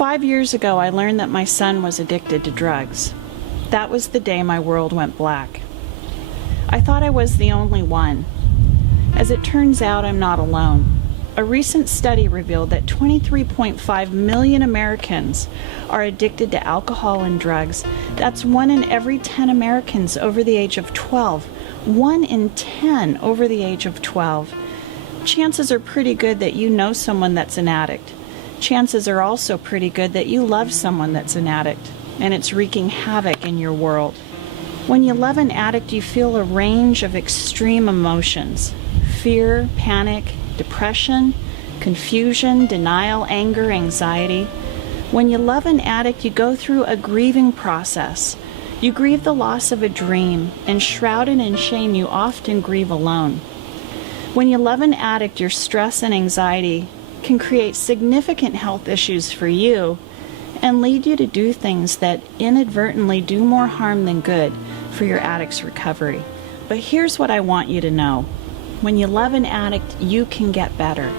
5 years ago, I learned that my son was addicted to drugs. That was the day my world went black. I thought I was the only one. As it turns out, I'm not alone. A recent study revealed that 23.5 million Americans are addicted to alcohol and drugs. That's 1 in every 10 Americans over the age of 12. 1 in 10 over the age of 12. Chances are pretty good that you know someone that's an addict. Chances are also pretty good that you love someone that's an addict, and it's wreaking havoc in your world. When you love an addict, you feel a range of extreme emotions: fear, panic, depression, confusion, denial, anger, anxiety. When you love an addict, you go through a grieving process. You grieve the loss of a dream, and shrouded in shame, you often grieve alone. When you love an addict, your stress and anxiety can create significant health issues for you and lead you to do things that inadvertently do more harm than good for your addict's recovery. But here's what I want you to know. When you love an addict, you can get better.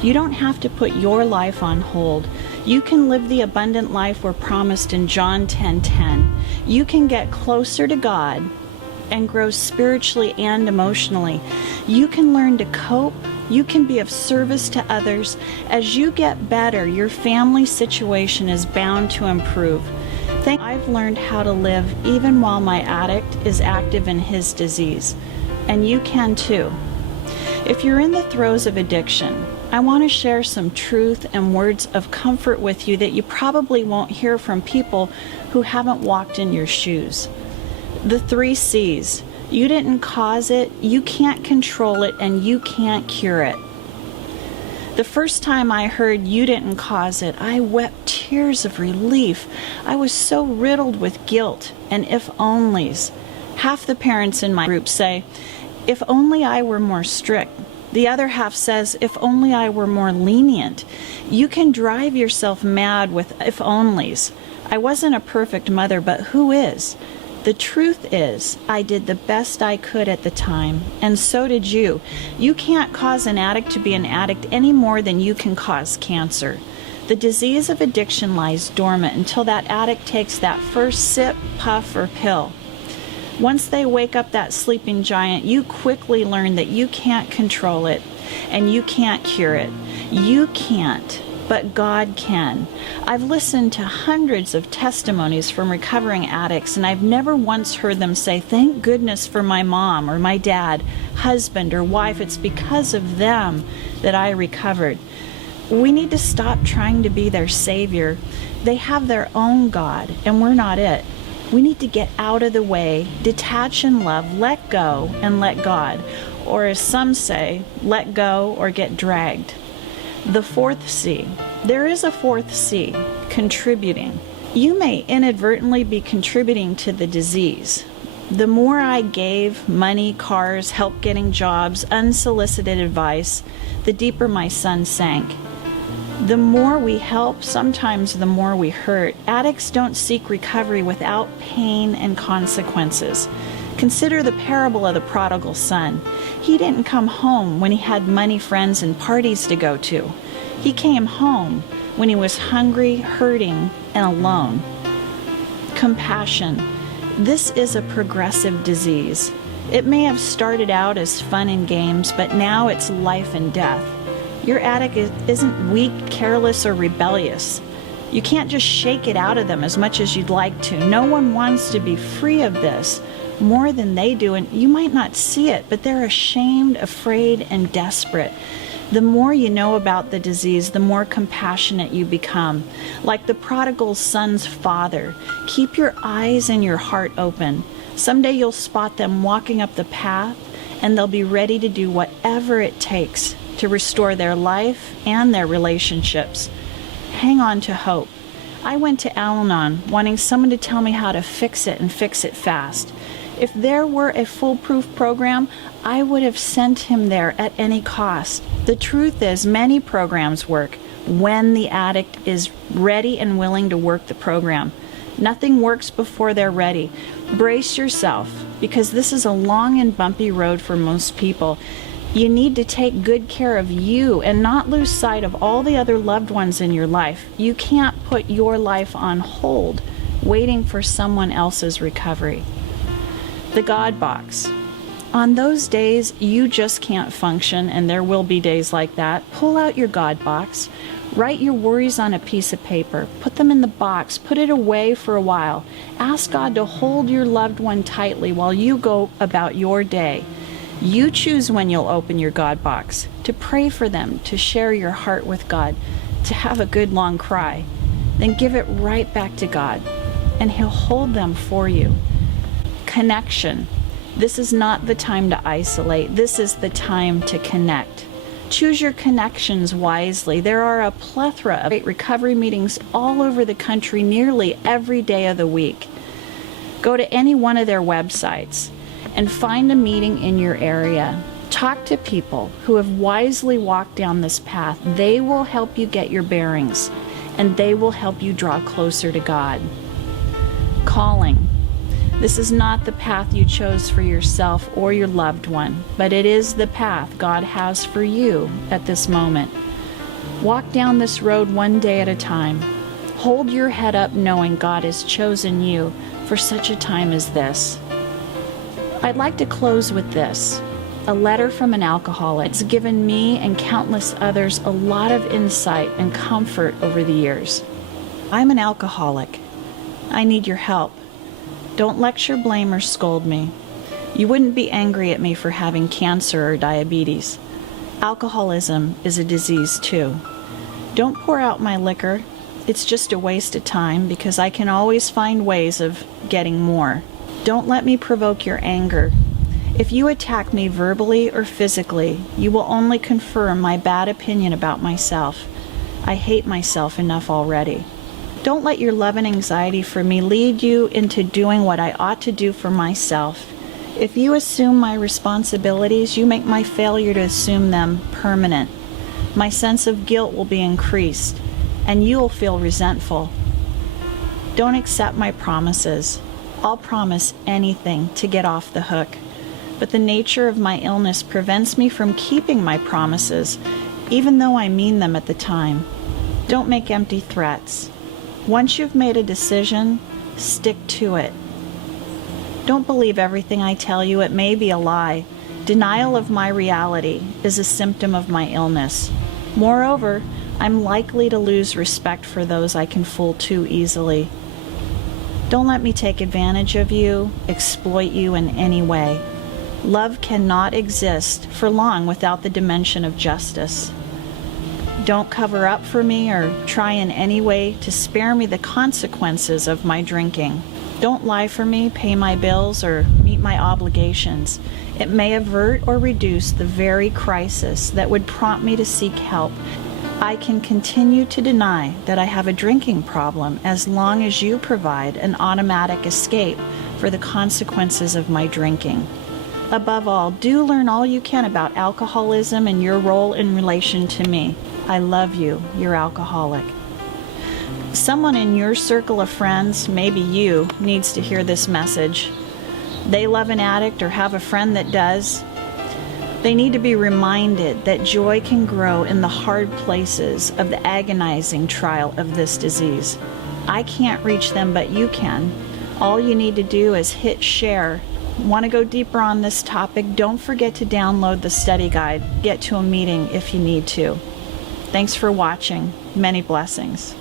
You don't have to put your life on hold. You can live the abundant life we're promised in John 10:10. You can get closer to God and grow spiritually and emotionally. You can learn to cope. You can be of service to others. As you get better, your family situation is bound to improve. I've learned how to live even while my addict is active in his disease. And you can too. If you're in the throes of addiction, I want to share some truth and words of comfort with you that you probably won't hear from people who haven't walked in your shoes. The 3 C's. You didn't cause it, you can't control it, and you can't cure it. The first time I heard you didn't cause it, I wept tears of relief. I was so riddled with guilt and if-onlys. Half the parents in my group say, if only I were more strict. The other half says, if only I were more lenient. You can drive yourself mad with if-onlys. I wasn't a perfect mother, but who is? The truth is, I did the best I could at the time, and so did you. You can't cause an addict to be an addict any more than you can cause cancer. The disease of addiction lies dormant until that addict takes that first sip, puff, or pill. Once they wake up that sleeping giant, you quickly learn that you can't control it, and you can't cure it. You can't. But God can. I've listened to hundreds of testimonies from recovering addicts, and I've never once heard them say, thank goodness for my mom or my dad, husband or wife. It's because of them that I recovered. We need to stop trying to be their savior. They have their own God, and we're not it. We need to get out of the way, detach and love, let go and let God. Or as some say, let go or get dragged. The 4th C. There is a 4th C, contributing. You may inadvertently be contributing to the disease. The more I gave, money, cars, help getting jobs, unsolicited advice, the deeper my son sank. The more we help, sometimes the more we hurt. Addicts don't seek recovery without pain and consequences. Consider the parable of the prodigal son. He didn't come home when he had money, friends, and parties to go to. He came home when he was hungry, hurting, and alone. Compassion. This is a progressive disease. It may have started out as fun and games, but now it's life and death. Your addict isn't weak, careless, or rebellious. You can't just shake it out of them as much as you'd like to. No one wants to be free of this more than they do, and you might not see it, but they're ashamed, afraid, and desperate. The more you know about the disease, the more compassionate you become. Like the prodigal son's father, keep your eyes and your heart open. Someday you'll spot them walking up the path, and they'll be ready to do whatever it takes to restore their life and their relationships. Hang on to hope. I went to Al-Anon wanting someone to tell me how to fix it and fix it fast. If there were a foolproof program, I would have sent him there at any cost. The truth is, many programs work when the addict is ready and willing to work the program. Nothing works before they're ready. Brace yourself, because this is a long and bumpy road for most people. You need to take good care of you and not lose sight of all the other loved ones in your life. You can't put your life on hold, waiting for someone else's recovery. The God box. On those days you just can't function, and there will be days like that, pull out your God box. Write your worries on a piece of paper. Put them in the box. Put it away for a while. Ask God to hold your loved one tightly while you go about your day. You choose when you'll open your God box, to pray for them, to share your heart with God, to have a good long cry. Then give it right back to God, and He'll hold them for you. Connection. This is not the time to isolate. This is the time to connect. Choose your connections wisely. There are a plethora of recovery meetings all over the country nearly every day of the week. Go to any one of their websites and find a meeting in your area. Talk to people who have wisely walked down this path. They will help you get your bearings, and they will help you draw closer to God. Calling. This is not the path you chose for yourself or your loved one, but it is the path God has for you at this moment. Walk down this road one day at a time. Hold your head up knowing God has chosen you for such a time as this. I'd like to close with this, a letter from an alcoholic. It's given me and countless others a lot of insight and comfort over the years. I'm an alcoholic. I need your help. Don't lecture, blame, or scold me. You wouldn't be angry at me for having cancer or diabetes. Alcoholism is a disease too. Don't pour out my liquor. It's just a waste of time because I can always find ways of getting more. Don't let me provoke your anger. If you attack me verbally or physically, you will only confirm my bad opinion about myself. I hate myself enough already. Don't let your love and anxiety for me lead you into doing what I ought to do for myself. If you assume my responsibilities, you make my failure to assume them permanent. My sense of guilt will be increased, and you'll feel resentful. Don't accept my promises. I'll promise anything to get off the hook, but the nature of my illness prevents me from keeping my promises, even though I mean them at the time. Don't make empty threats. Once you've made a decision, stick to it. Don't believe everything I tell you. It may be a lie. Denial of my reality is a symptom of my illness. Moreover, I'm likely to lose respect for those I can fool too easily. Don't let me take advantage of you, exploit you in any way. Love cannot exist for long without the dimension of justice. Don't cover up for me or try in any way to spare me the consequences of my drinking. Don't lie for me, pay my bills, or meet my obligations. It may avert or reduce the very crisis that would prompt me to seek help. I can continue to deny that I have a drinking problem as long as you provide an automatic escape for the consequences of my drinking. Above all, do learn all you can about alcoholism and your role in relation to me. I love you, your alcoholic. Someone in your circle of friends, maybe you, needs to hear this message. They love an addict or have a friend that does. They need to be reminded that joy can grow in the hard places of the agonizing trial of this disease. I can't reach them, but you can. All you need to do is hit share. Want to go deeper on this topic? Don't forget to download the study guide. Get to a meeting if you need to. Thanks for watching. Many blessings.